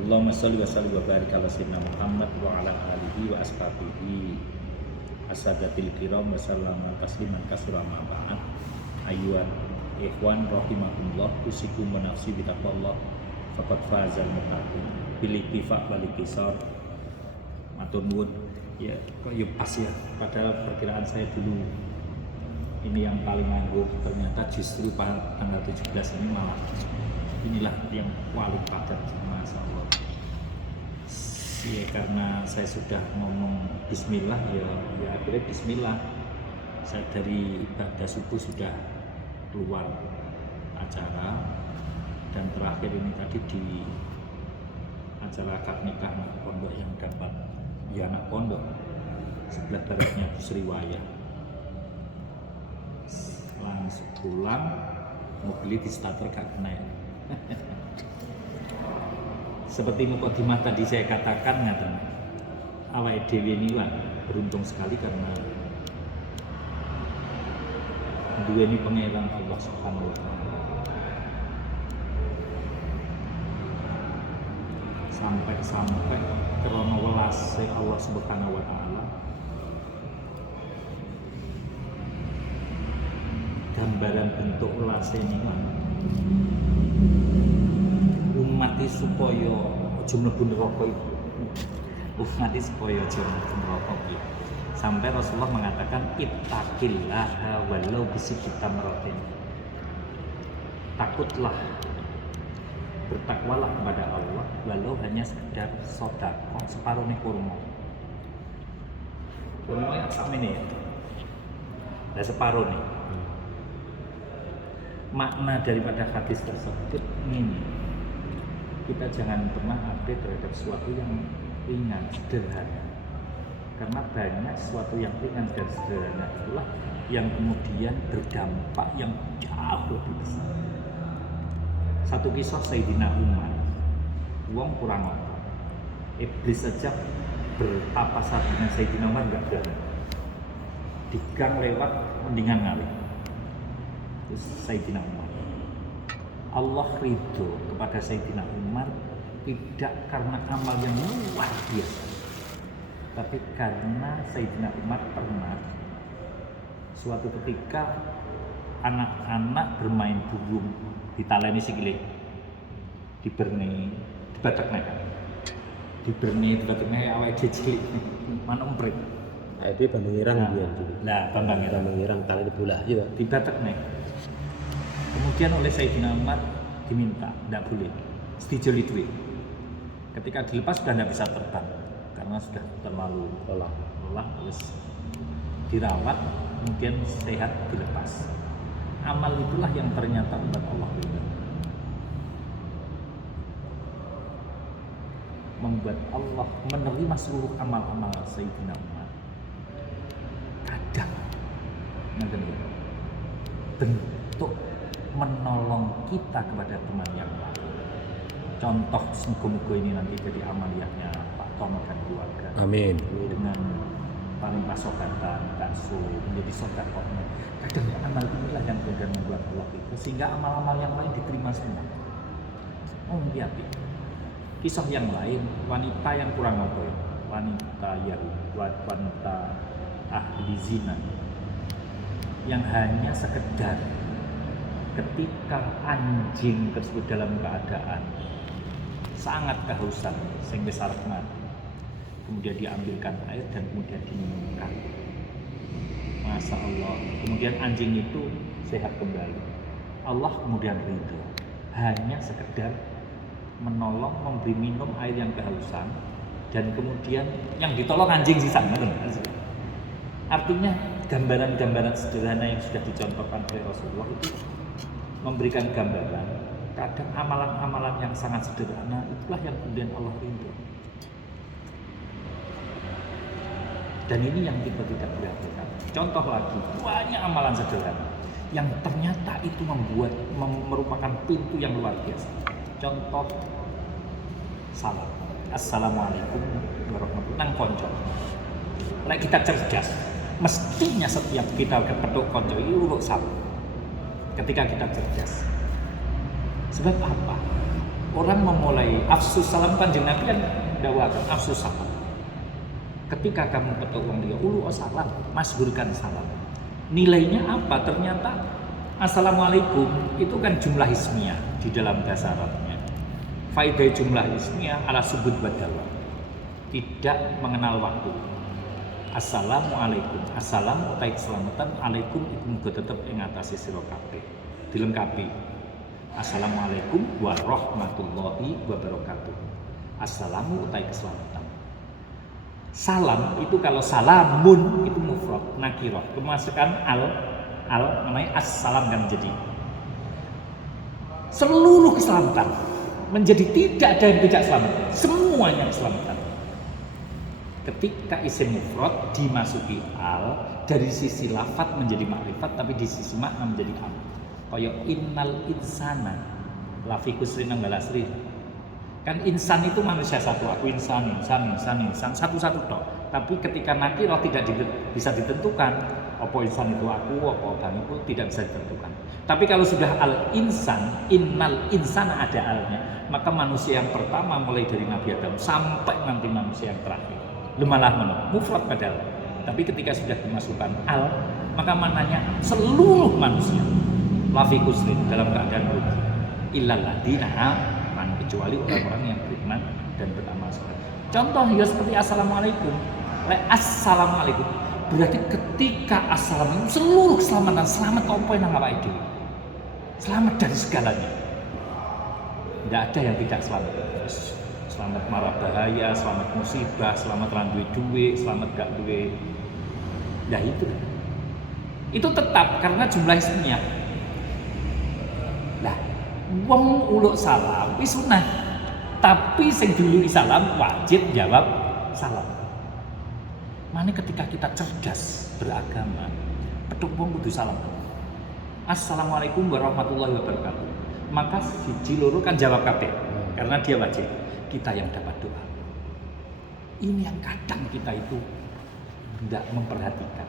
Allahumma sholli wa sallim wa barik ala sayyidina Muhammad wa ala alihi wa ashabihi asadatil kiram wa sallama tasliman katsira ma ba'd. Ayyuhal ikhwan rahimakumullah, usikum wa nafsi bi taqwallah faqad fazal muttaqin. Bil ittifaq wal iktisar. Matur nuwun. Ya, kok ya pas ya. Padahal perkiraan saya dulu ini yang paling anggup, ternyata justru tanggal 17 ini malah inilah yang paling padat. Masya Allah ya, karena saya sudah ngomong bismillah ya akhirnya bismillah. Saya dari ibadah subuh sudah keluar acara, dan terakhir ini tadi di acara akad nikah anak pondok yang dapat ya anak pondok sebelah baratnya di Sriwaya. Langsung pulang, mobil di starter gak kena. Seperti mukadimah tadi saya katakan, ngaten awake dhewe ini lah beruntung sekali karena duweni pangeran Allah Subhanahu wa taala. Sampai krana welase Allah Subhanahu wa taala, gambaran bentuk welase ini umat supaya aja mlebu neraka itu. Umat supaya aja mlebu neraka iki. Sampai Rasulullah mengatakan ittaqillaha walau bisikki tamratin. Takutlah, bertakwalah kepada Allah walau hanya sekedar sedekah separuh kurma. Kurma yang sama ini ya. Nah, separuh nih. Makna daripada hadis tersebut ini, kita jangan pernah update terhadap sesuatu yang ringan, sederhana. Karena banyak sesuatu yang ringan dan sederhana itulah yang kemudian berdampak yang jauh lebih besar. Satu kisah Sayyidina Umar, uang kurang apa, iblis saja berpapasan dengan Sayyidina Umar enggak berani. Di gang lewat mendingan ngalih. Terus Sayyidina Umar, Allah ridho kepada Sayyidina Umar tidak karena amal yang luar biasa, tapi karena Sayyidina Umar pernah suatu ketika anak-anak bermain burung ditaleni sikile, diberni, dibatekne awake cilik mana umprit. Itu Bambang Irang biyen dulu. Nah, Bambang Irang taleni bola ya. Dibatekne. Kemudian oleh Sayyidina Umar diminta, tidak boleh, dijoli duit. Ketika dilepas sudah tidak bisa terbang karena sudah terlalu lelah, terus dirawat, kemudian sehat dilepas. Amal itulah yang ternyata membuat Allah ridha, membuat Allah menerima seluruh amal-amal Sayyidina Umar. Kadang bentuk menolong kita kepada teman yang lain. Contoh semoga ini nanti jadi amaliyahnya Pak Tono dan keluarga. Amin. Dengan paling pasokatan, bakso menjadi sedekah. Kadang amal inilah yang kemudian membuat Allah itu, sehingga amal-amal yang lain diterima semua. Oh lihat ya. Kisah yang lain, wanita yang kurang apa ya? Wanita ahli zina yang hanya sekedar ketika anjing tersebut dalam keadaan sangat kehausan sehingga besar mati, kemudian diambilkan air dan kemudian diminumkan. Masya Allah, kemudian anjing itu sehat kembali. Allah kemudian ridho hanya sekedar menolong, memberi minum air yang kehausan, dan kemudian yang ditolong anjing sisa. Artinya gambaran-gambaran sederhana yang sudah dicontohkan oleh Rasulullah itu memberikan gambaran kadang amalan-amalan yang sangat sederhana itulah yang kemudian Allah rindu. Dan ini yang kita tidak perhatikan. Contoh lagi, banyak amalan sederhana yang ternyata itu merupakan pintu yang luar biasa. Contoh salam, assalamualaikum warahmatullahi wabarakatuh. Lek kita cerdas, mestinya setiap kita kepetuk konco itu urut salam. Ketika kita cerdas, sebab apa? orang memulai afsus salam Kanjeng Nabi kan dakwakan afsus salam. Ketika kamu ketemu wong liya ulu salam, masburkan salam. Nilainya apa? Ternyata assalamualaikum itu kan jumlah ismiyah di dalam bahasa Arabnya. Faidah jumlah ismiyah ala subut badal. Tidak mengenal waktu. Assalamualaikum. Assalam utai keselamatan, alaikum iku muga tetep ing atase sira kabeh. Dilengkapi. Assalamualaikum warahmatullahi wabarakatuh. Assalamu utai keselamatan. Salam itu kalau salamun itu mufrad nakirah. Kemasukan al namanya assalam kan jadi seluruh keselamatan menjadi tidak ada yang tidak selamat, semuanya keselamatan. Ketika isim mufrad dimasuki al dari sisi lafadz menjadi makrifat tapi di sisi makna menjadi am. Kaya innal insana lafi kusrin nang balasri. Kan insan itu manusia satu, aku insan satu-satu tok. Tapi ketika nakirah tidak bisa ditentukan, apa insan itu aku, apa bang itu tidak bisa ditentukan. Tapi kalau sudah al insan, innal insana ada alnya, maka manusia yang pertama mulai dari Nabi Adam sampai nanti manusia yang terakhir. Lemalah mufrad padahal. Tapi ketika sudah dimasukkan al, maka maknanya seluruh manusia. Lafi kusrin dalam keadaan rugi. Illal ladina kecuali orang-orang yang beriman dan beramal saleh. Contoh ya seperti assalamualaikum. Assalamualaikum berarti ketika assalamualaikum seluruh keselamatan, selamat apa yang nang awake dhewe. Selamat dari segalanya. Tidak ada yang tidak selamat. Selamat marah bahaya, selamat musibah, selamat randuwe duwe, selamat gak duwe. Nah itu tetap karena jumlah ismiyah. Nah, wong uluk salam wis sunah. Tapi sing dulu salam wajib jawab salam. Mane ketika kita cerdas beragama, petuk wong kudu salam. Assalamualaikum warahmatullahi wabarakatuh. Maka siji loro kan jawab kabeh karena dia wajib. Kita yang dapat doa. Ini yang kadang kita itu tidak memperhatikan.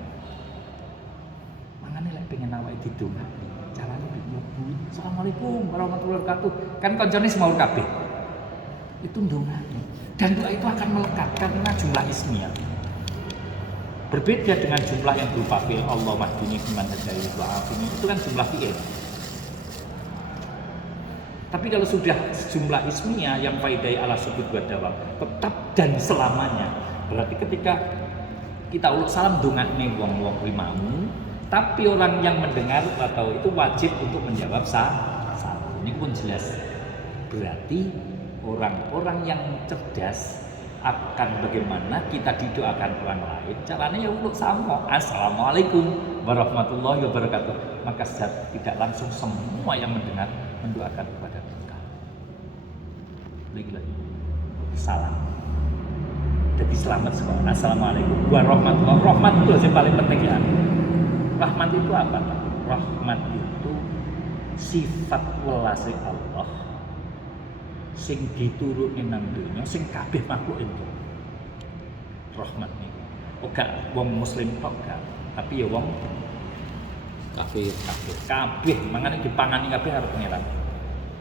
Mangane lek pengen awake didongakne, carane mlebu. Assalamualaikum warahmatullahi wabarakatuh. Kan kancane semua kabeh. Itu ndongakne. Dan doa itu akan melekat karena jumlah ismiyah. Berbeda dengan jumlah yang berupa fi'il Allah mahdini fiman hadaini wa afini itu kan jumlah fi'il. Tapi kalau sudah jumlah ismiyah yang faidai ala subut wa dawam tetap dan selamanya. Berarti ketika kita uluk salam dongakne wong-wong rimamu, tapi orang yang mendengar atau itu wajib untuk menjawab salam. Ini pun jelas. Berarti orang-orang yang cerdas akan bagaimana kita didoakan orang lain. Caranya ya uluk sama. Assalamualaikum warahmatullahi wabarakatuh. Maka tidak langsung semua yang mendengar mendoakan kepada kita. Lagi salam. Jadi selamat sekolah. Assalamualaikum warahmatullahi wabarakatuh. Rahmat itu yang paling penting ya. Rahmat itu apa? Rahmat itu sifat welase Allah sing diturunke nang donya sing kabeh makhluk itu. Rahmat niku. Ora wong muslim kok gak, tapi ya wong kabeh mangane dipangani kabeh karo pangeran.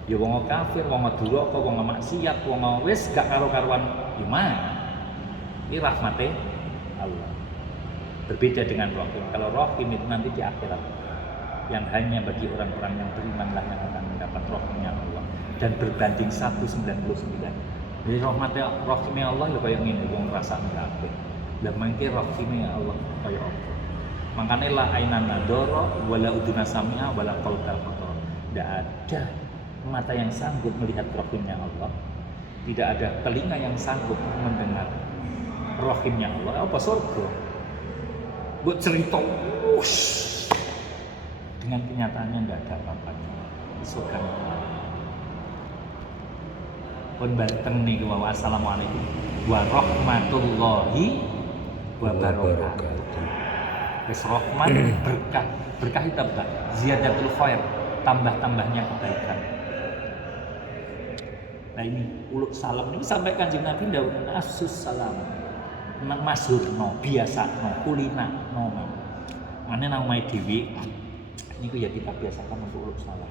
Ya wong kafir, wong duraka, wong maksiat, wong wis gak karo-karuan iman. Ini rahmate Allah. Berbeda dengan rahim. Kalau rahim itu nanti di akhirat. Yang hanya bagi orang-orang yang berimanlah yang akan mendapat rahimnya Allah. Dan berbanding 199. Jadi rahmatnya Allah ya kaya ngene wong rasane kabeh. Lah mangke rahimnya Allah kaya apa? Makanya la ainan nadoro wala uduna sami'a wala qalbal qatar. Tidak ada mata yang sanggup melihat rahimnya Allah. Tidak ada telinga yang sanggup mendengar rahimnya Allah. Apa surga? Buat cerita dengan kenyataannya tidak ada apa-apanya. Surga. Pun banteng nih wa assalamualaikum warahmatullahi wabarakatuh. Wis rahmat berkah itu apa? Ziyadatul khair, tambah-tambahnya kebaikan. Nah ini uluk salam ini sampai Kanjeng Nabi ndawuh asus salam. Masyhurno, biasano, kulinano. Mane nang omahe dhewe niku ya kita biasakan untuk uluk salam.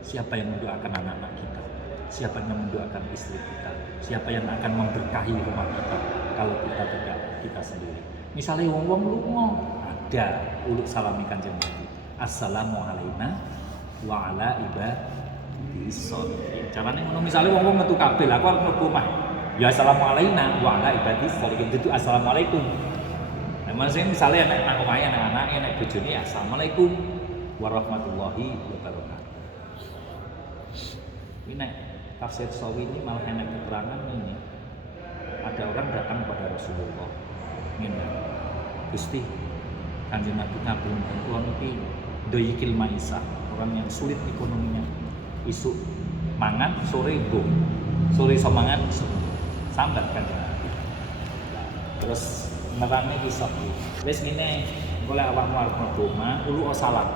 Siapa yang mendoakan anak-anak kita? Siapa yang mendoakan istri kita? Siapa yang akan memberkahi rumah kita kalau kita tidak kita sendiri? Misalnya wong-wong lunga, ada uluk salami Kanjeng Nabi. Assalamualaikum wa ala ibadis sholihin. Carane ngono misale wong-wong metu kabeh, aku arep mlebu omah. Ya assalamualaikum wa ala ibadis sholihin. Itu assalamualaikum. Nah, maksudnya misalnya anak nang omahe anak-anak nek bojone assalamualaikum warahmatullahi wabarakatuh. Ini tafsir Sawi ini malah enak keterangan ini. Ada orang datang kepada Rasulullah. Ngene. Gusti, Kanjeng Nabi ngabung kula niki doyikil maisah, orang yang sulit ekonominya. Isuk mangan, sore go. Sore iso mangan, sambat Kanjeng Nabi. Terus nerangnya kisah wis ngene, engko lek awakmu arep mlebu omah, ulu salam.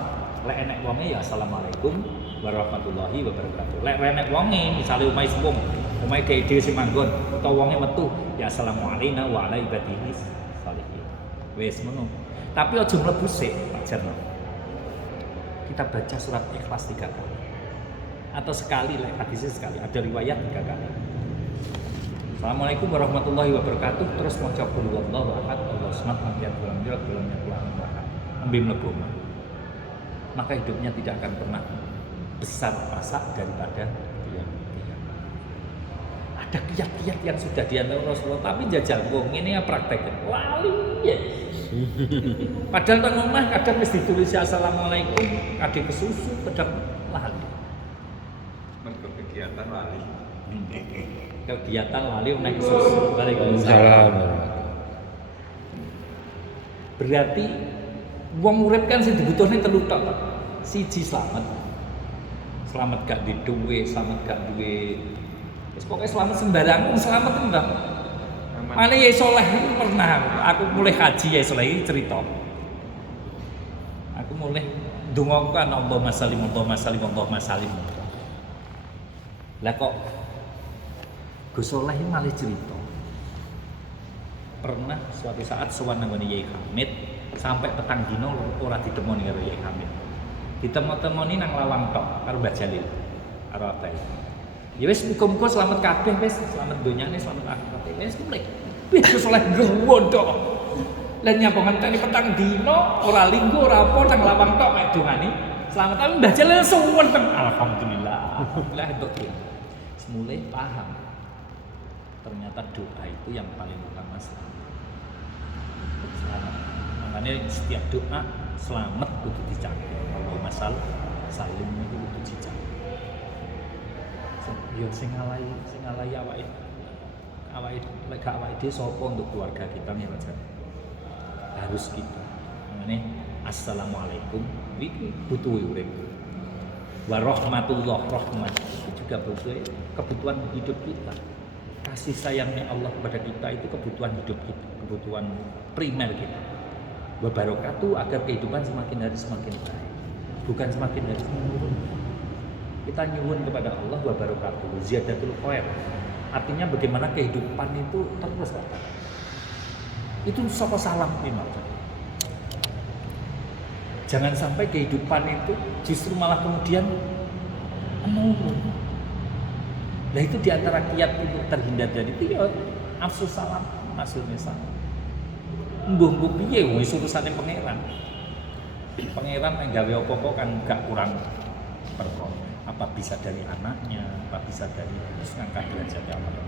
Lek enek wonge ya assalamualaikum warahmatullahi wabarakatuh. Lek enek wonge misale omahe suwung, omahe dhewe sing manggon utawa wonge metu, ya assalamualaikum wa ala ibadihis sholihin. Wis ngono. Tapi aja mlebu sik, Pak Jarno. Kita baca surat Ikhlas 3 kali. Atau sekali, lek hadisnya sekali, ada riwayat 3 kali. Assalamualaikum warahmatullahi wabarakatuh. Terus maca qul huwallahu ahad, Allahu samad, lam yalid walam yulad walam yakul lahu kufuwan ahad. Ambil mlebu. Maka hidupnya tidak akan pernah besar pasak daripada dia. Ada kiat-kiat yang sudah diatur Rasulullah, tapi jajal wong ini ya praktek lali ya. Padahal nang omah kadang wis ditulis assalamualaikum, kadang kesusu, kadang lali. Mergo kegiatan lali. Kegiatan lali nek kesusu. Waalaikumsalam. Berarti wong urip kan sing dibutuhne telu tok. Siji selamat. Selamat gak di duwe, selamat gak duwe. Wis pokoke selamat sembarang, selamat enggak. Mane ya soleh pernah aku mulai haji ya soleh cerita. Aku mulai donga kan Allahumma shalli Allahumma shalli Allahumma shalli. Lah kok Gus Soleh malah cerita. Pernah suatu saat sowan nang Yai Hamid sampai petang dino ora ditemoni karo Yai Hamid. Ditemu-temoni nang lawang tok karo Mbah Jalil. Karo Abai. Ya wis muga-muga selamat kabeh wis, selamat donyane, selamat akhirat. Wis mulai. Wis Soleh ngwondok. Lah nyapa ngenteni petang dino ora linggo ora apa nang lawang tok mek dongane. Selamat tapi Mbah Jalil suwun alhamdulillah. Alhamdulillah entuk. Mulai paham. Ternyata doa itu yang paling utama selamat. Makanya setiap doa selamat kudu dicari. Allahumma salim itu kudu dicari. Yo sing ngalahi awake lek awake dhewe sapa untuk keluarga kita nih Pak. Harus kita. Makanya assalamualaikum iki butuh urip. Warahmatullah, rahmat itu juga butuh kebutuhan hidup kita. Kasih sayangnya Allah kepada kita itu kebutuhan hidup kita, kebutuhan primer kita. Wabarakatuh agar kehidupan semakin hari semakin baik, bukan semakin hari semakin menurun. Kita nyuwun kepada Allah wabarakatuh, ziyadatul khair. Artinya bagaimana kehidupan itu terus Pak. Itu sapa salam ini. Jangan sampai kehidupan itu justru malah kemudian menurun. Nah itu diantara kiat untuk terhindar dari itu ya afsus salam, maksudnya salam. Mbah piye wis urusane pangeran. Pangeran yang gawe apa-apa kan gak kurang perkara. Apa bisa dari anaknya, apa bisa dari terus ngangkat derajatnya apa.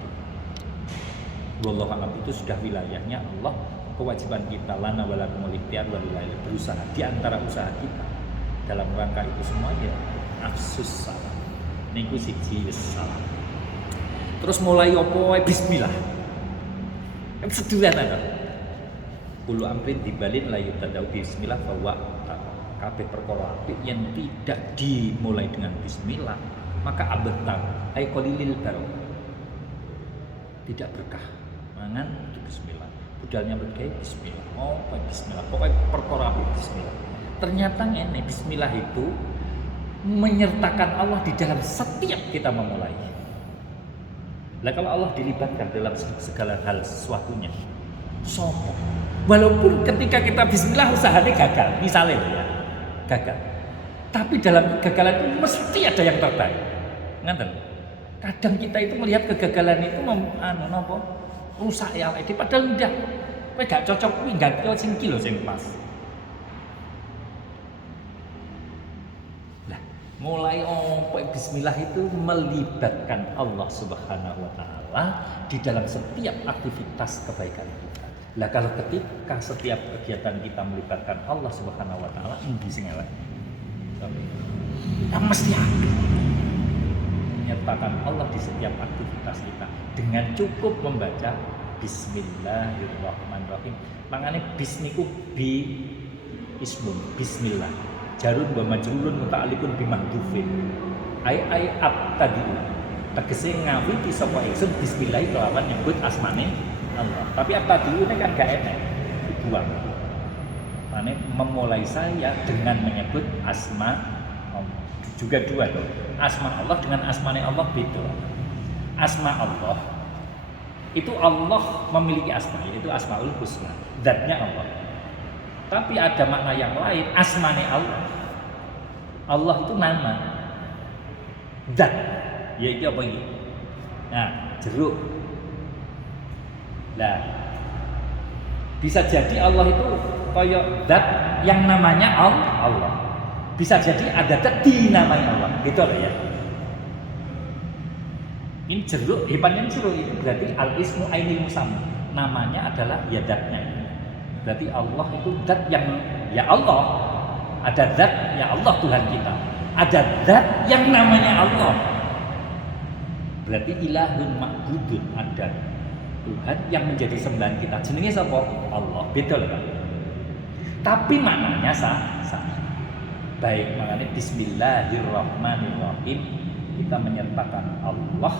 Wallahu a'lam itu sudah wilayahnya Allah. Kewajiban kita lana walakumul ikhtiar walillahi berusaha di antara usaha kita dalam rangka itu semua ya afsus salam niku siji wis salam terus mulai opo bismillah kan sederhana kan kulo amrin dibalin layu tadau bismillah bahwa kabeh perkara apik yang tidak dimulai dengan bismillah maka abtar ai qalilil barokah tidak berkah mangan di bismillah budalnya berkait bismillah. Oh, bismillah. Pokoknya perkara apik bismillah. Ternyata ini bismillah itu menyertakan Allah di dalam setiap kita memulai. Lah kalau Allah dilibatkan dalam segala hal sesuatunya. Sopo. Walaupun ketika kita bismillah usahanya gagal, misalnya ya. Gagal. Tapi dalam kegagalan itu mesti ada yang terbaik. Ngerti? Kadang kita itu melihat kegagalan itu rusak ya awake padahal ndak. Kowe gak cocok kuwi gak cocok sing iki lho sing pas. Lah, mulai bismillah itu melibatkan Allah Subhanahu wa taala di dalam setiap aktivitas kebaikan kita. Lah kalau ketika setiap kegiatan kita melibatkan Allah Subhanahu wa taala, endi sing elek? Yang mesti menyertakan Allah di setiap aktivitas kita dengan cukup membaca Bismillahirrahmanirrahim. Makanya bismiku bi ismun bismillah. Jarun wa majrurun muta'alliqun bi mahdhufin. Ai abtadi. Tegese ngawiti sapa ingsun bismillah kelawan nyebut asmane Allah. Tapi abtadi ini kan gak enak. Dibuang. Makanya memulai saya dengan menyebut asma Allah. Juga dua loh. Asma Allah dengan asmane Allah beda. Asma Allah itu Allah memiliki asma, yaitu asmaul husna, zatnya Allah. Tapi ada makna yang lain, asmane Allah. Allah itu nama, zat, yaitu apa ini? Nah, jeruk. Nah, bisa jadi Allah itu kayak zat yang namanya Allah. Bisa jadi ada zat di namanya Allah, gitu loh ya. Ini jeruk, hebatnya jeruk itu berarti al-ismu ainil musamma. Namanya adalah ya zatnya. Berarti Allah itu zat yang ya Allah. Ada zat ya Allah Tuhan kita. Ada zat yang namanya Allah. Berarti ilahun ma'budun, ada Tuhan yang menjadi sembahan kita. Jenenge sapa? Allah. Betul kan? Tapi maknanya sama. Baik, makanya bismillahirrahmanirrahim kita menyertakan Allah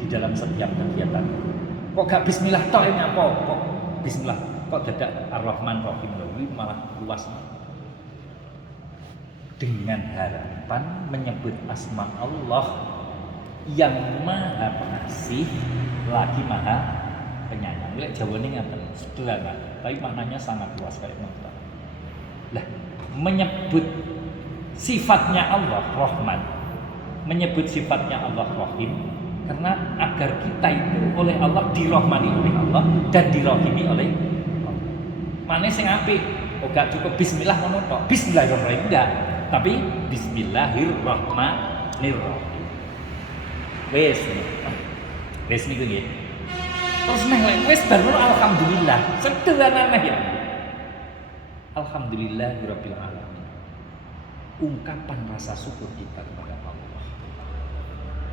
di dalam setiap kegiatan. Kok gak bismillah toh ini apa? Kok bismillah kok dadak ar-rahman rahim malah luas. Dengan harapan menyebut asma Allah yang maha pengasih lagi maha penyayang. Lek jawane ngaten sederhana, tapi maknanya sangat luas kayak ngoten. Lah, menyebut sifatnya Allah Rahman, menyebut sifatnya Allah Rahim, karena agar kita itu oleh Allah dirahmani oleh Allah dan dirahimi oleh Allah. Mane sing apik, kok gak cukup bismillah ngono tok. Bismillahirrahmanirrahim enggak, tapi bismillahirrahmanirrahim. Wes niku nggih. Terus nek wis bar alhamdulillah, sederhana ya. Alhamdulillahirabbil alamin. Ungkapan rasa syukur kita kepada Allah.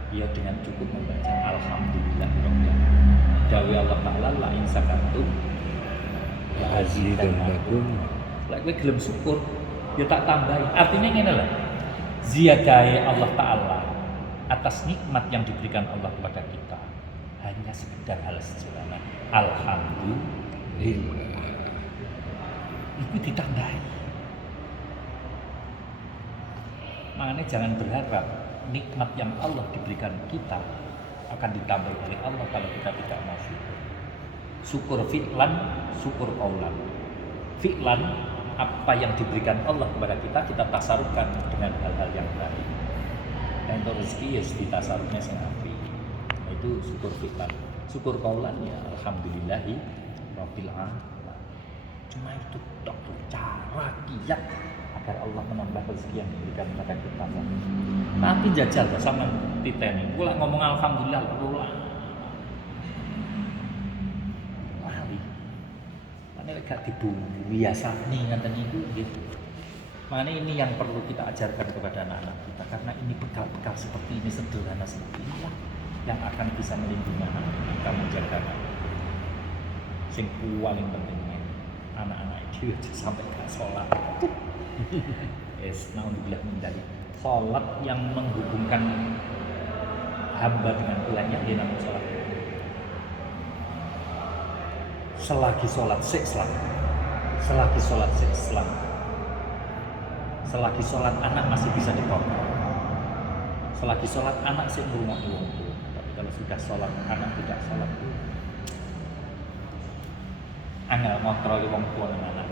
Ya dengan cukup membaca alhamdulillahirabbil alamin. Dawi Allah Taala la in sakartum la azidannakum. Lek kowe gelem syukur, ya tak tambahi. Artinya ngene lho. Ziyadahe Allah Taala atas nikmat yang diberikan Allah kepada kita hanya sekedar hal sederhana. Alhamdulillah. Itu ditambahi. Makanya jangan berharap nikmat yang Allah diberikan kita akan ditambah oleh Allah kalau kita tidak mau syukur. Syukur fi'lan, syukur qaulan. Fi'lan, apa yang diberikan Allah kepada kita, kita tasarufkan dengan hal-hal yang baik. Dan untuk rezeki ya ditasarufnya sing apik. Itu syukur fi'lan. Syukur qaulan ya alhamdulillahi rabbil alamin. Cuma itu cara kiat agar Allah menambah rezeki yang diberikan kepada kita. Tapi jajal sama titeni. Kula ngomong alhamdulillah kula lali. Mane gak dibiasani ngoten niku nggih. Mane ini yang perlu kita ajarkan kepada anak-anak kita karena ini bekal-bekal seperti ini sederhana seperti inilah yang akan bisa melindungi anak kita, menjaga anak. Sing paling penting anak-anak itu sampai gak sholat. Yes, naudzubillah min dzalik. Sholat yang menghubungkan hamba dengan Tuhannya dia namanya sholat. Selagi sholat Islam, selagi sholat Islam, selagi sholat anak masih bisa dikontrol. Selagi sholat anak sih ngurungi wong tua. Tapi kalau sudah sholat anak tidak sholat itu angel ngontrol wong tua dan anak.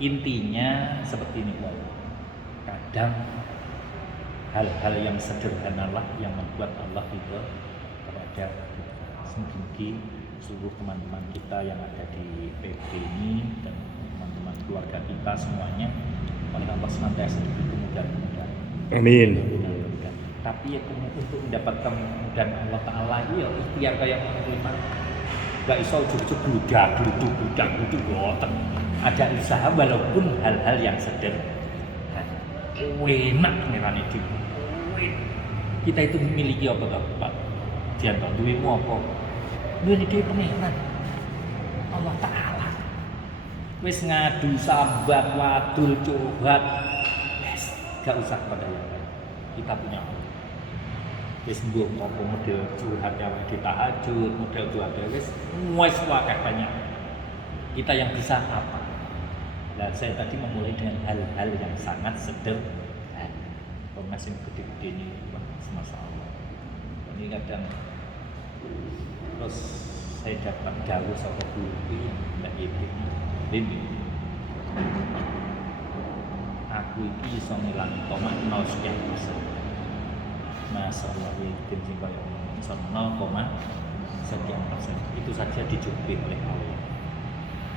Intinya seperti ini, kadang hal-hal yang sederhana lah yang membuat Allah ridho kepada mungkin seluruh teman-teman kita yang ada di PB ini dan teman-teman keluarga kita semuanya oleh Allah senantiasa diberi kemudahan. Amin. Tapi ya untuk mendapatkan kemudahan Allah Ta'ala ya ikhtiar kayak menerima gak iso ujuk-ujuk budak boten. Ada usaha walaupun hal-hal yang sederhana enak ngerane dhewe. Kita itu memiliki apa toh Pak Dianto, duwemu apa? Duwe dhewe pengenan Allah Ta'ala. Wis ngadu sambat wadul curhat wis gak usah pada yang lain. Kita punya Allah. Wis mbuh apa model curhat yang di tahajud, model itu ada wis akeh banyak. Kita yang bisa apa? Nah, saya tadi memulai dengan hal-hal yang sangat sederhana. Kalau masih gede-gede ini, Masya Allah. Ini kadang terus saya dapat jauh sama guru Mbak Yeti ini. Aku ini bisa ngilangi tomat 0 sekian persen. Masya Allah, Yeti sing kaya ngomong 0, sekian persen. Itu saja dicukupi oleh Allah.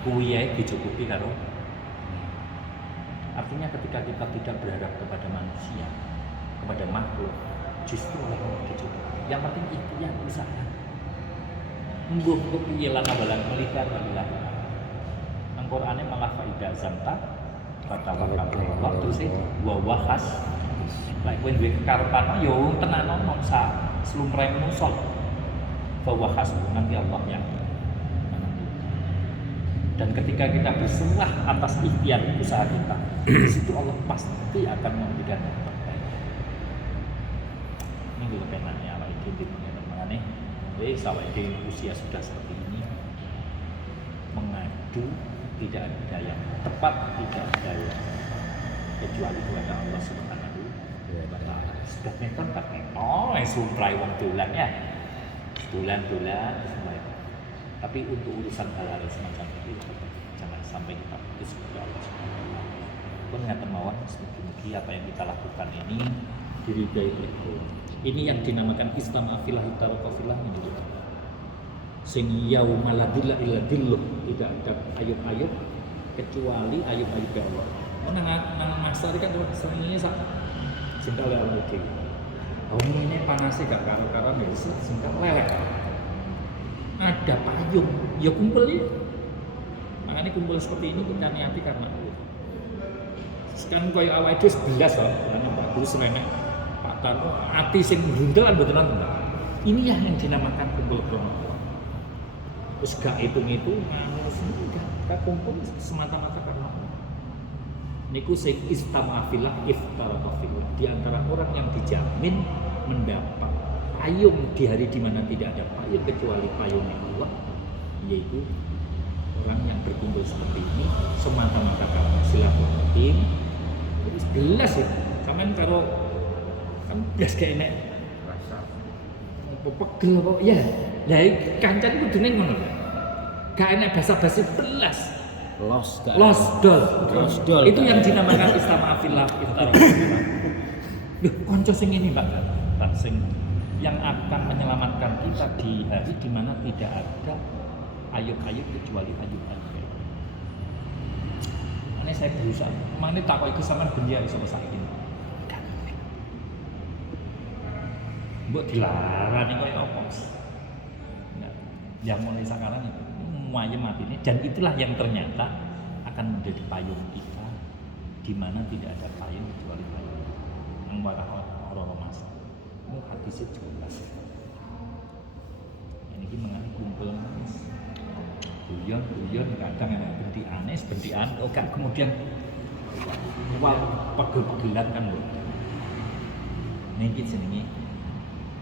Kuwi dicukupi karo. Artinya ketika kita tidak berharap kepada manusia, kepada makhluk, justru oleh Allah dicukupi. Yang penting itu yang usaha. Mbuh piye lan abalan melihat adalah nang Qur'ane malah faida zamta fatawakkal Allah terus wa wahas lek kowe duwe kekarepan yo tenanan mongsa slumreh manusa fa wahas nanti Allah yang. Dan ketika kita berserah atas ikhtiar usaha kita, di situ Allah pasti akan memberikan yang terbaik. Ini juga penanya awal itu mengenai, sawah di usia sudah seperti ini, mengadu tidak ada yang tepat, tidak ada yang kecuali kepada Allah Subhanahu wa Ta'ala. Sudah meton tak meton, sumprai wong dolan ya, dolan. Tapi untuk urusan hal-hal semacam itu jangan sampai kita putus kepada Allah Subhanahu wa Ta'ala. Pun ngaten mawon mugi apa yang kita lakukan ini diridhai oleh Allah. Ini yang dinamakan Islam afilah tarakafillah ini juga. Sing yauma la dilla illa dilluh, tidak ada ayub-ayub kecuali ayub-ayub Allah. Nang masa iki kan semuanya sak cinta oleh Allah iki. Ini panasnya gak karo-karo ya singkat lelek. Ada payung, ya kumpul ya. Makanya kumpul seperti ini kita niati karena Allah. Sekarang kaya awake dhewe 11 loh, lan Pak Guru serenek Pak Tarno ati sing grundel mboten nonton. Ini yang dinamakan kumpul krono. Wis gak hitung-hitung ngono sendiri gak kumpul semata-mata karena Allah. Niku sing istamafillah iftaraqafillah, di antara orang yang dijamin mendapat payung di hari di mana tidak ada payung kecuali payungnya Allah, yaitu orang yang berkumpul seperti ini semata-mata karena silaturahim. Terus jelas ya, sampean karo kan blas kayak enek rasa pegel kok ya. Lah kancan kudune ngono. Gak enek basa-basi belas. Los dol. Itu yang dinamakan istamafillah iftaraqafillah. Loh, kanca sing ini Pak sing yang akan menyelamatkan kita di hari di mana tidak ada ayub-ayub kecuali ayub-ayub. Ini saya berusaha. Mana tak kok itu sama dunia iso saiki. Mbok dilarani koyo apa? Nah, yang mulai sekarang itu muayem mati ini dan itulah yang ternyata akan menjadi payung kita di mana tidak ada payung kecuali payung. Nang orang masa. Ini hadisnya jelas. Ini mengenai kumpul manis. Guyon kadang ada bentian, kan kemudian pegel-pegelan kan lho. Niki jenenge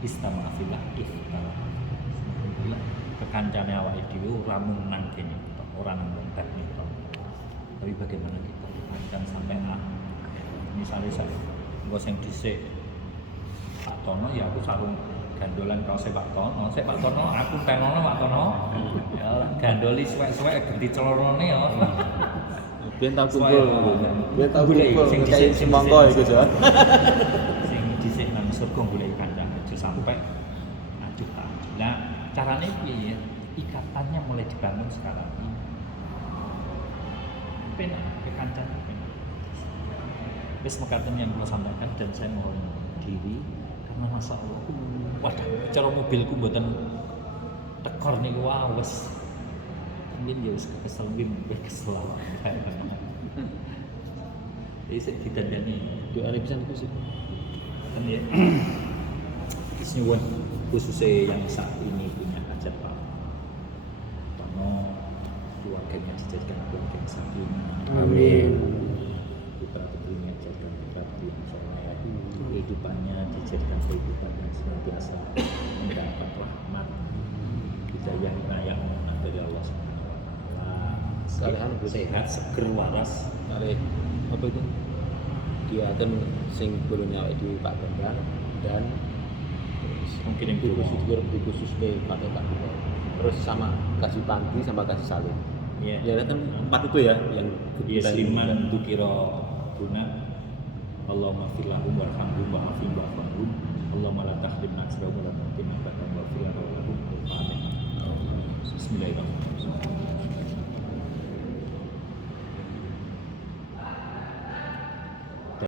istamafillah iftaraqafillah. Kekancane awake dhewe ora mung nang kene, ora nang lontar niku. Tapi bagaimana kita akan sampai misalnya saya engko sing dhisik Pak Tono ya aku sarung gandolan kaos Pak Tono. Pak Tono aku tenono Pak Tono. Ya gandoli suwek-suwek ganti celorone ya. Biyen tak kumpul. Biyen tak kumpul sing monggo iku ya. Sing aja sampai acuh tak. Nah, caranya piye ya? Ikatannya mulai dibangun sekarang ini. Penak, kekancan penak. Wis mekaten yang kula sampaikan dan saya mohon diri karena masa Allah wadah cara mobilku mboten tekor niku wis mungkin ya wis kesel kesel awak. Jadi saya ditandani Doa pisan iku sih. kan ya wis nyuwun khususnya yang saat ini punya hajat Pak Tono keluarganya dijadikan keluarga yang sakinah. Amin. Putra putrinya dijadikan putra putri yang soleh, kehidupannya dijadikan kehidupan yang senantiasa mendapat rahmat, hidayah inayah dari Allah Subhanahu Wa Taala. Salehan, Bu. Sehat, seger, waras. Kali apa itu? Kegiatan sing bolonya di Pak Bambang dan Mungkin yang di kedua. khusus di Pak Bambang. Terus sama kasih panti sama kasih salin. Iya. Ya kan 4 itu ya yang Iya, seliman tukiro guna. Allahumma fir lahum warhamhum wa'afihim wa'afahum. Allahumma la tahrim najrahum wa la tahrim najrahum wa fir lahum. Bismillahirrahmanirrahim.